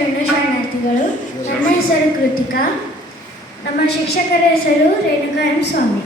ಎರಡು ಶರಣಾರ್ಥಿಗಳು ನನ್ನ ಹೆಸರು ಕೃತಿಕಾ ನಮ್ಮ ಶಿಕ್ಷಕರ ಹೆಸರು ರೇಣುಕಾ ಎಂ ಸ್ವಾಮಿ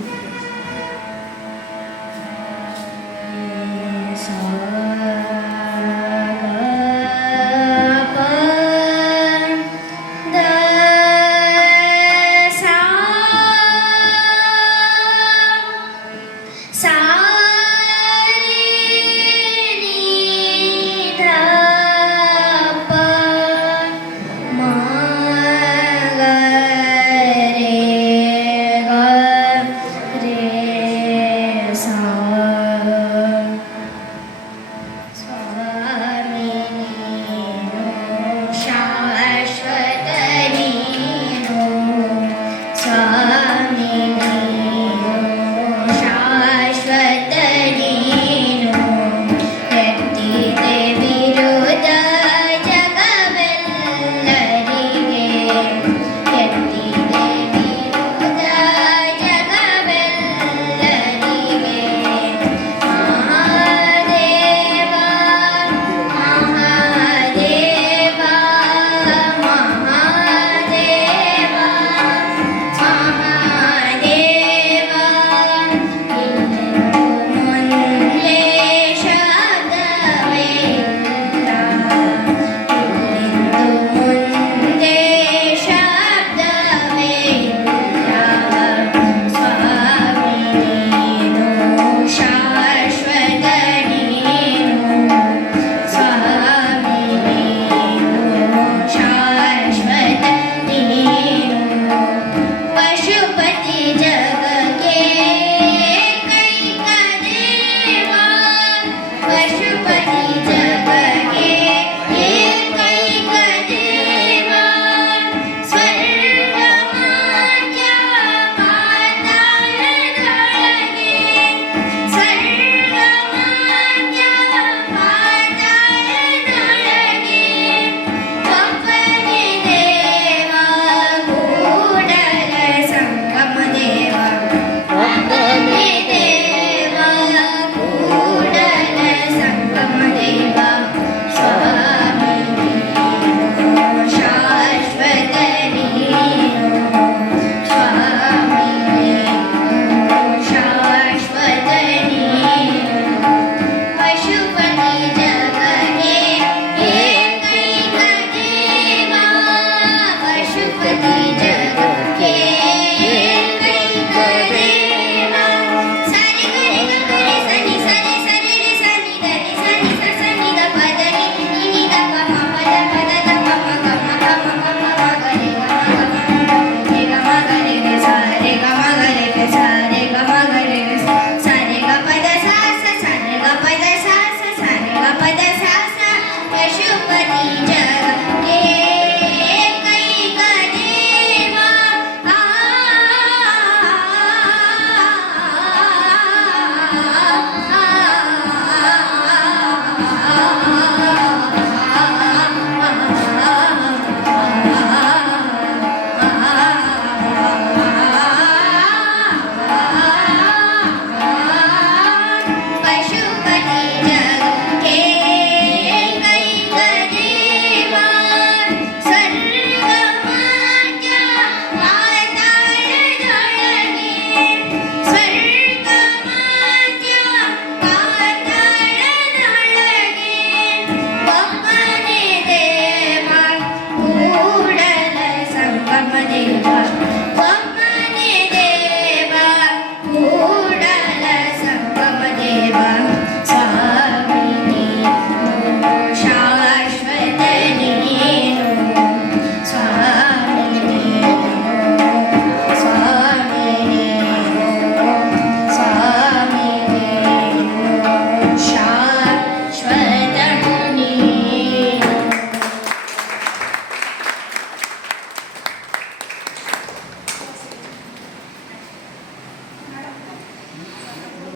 everybody.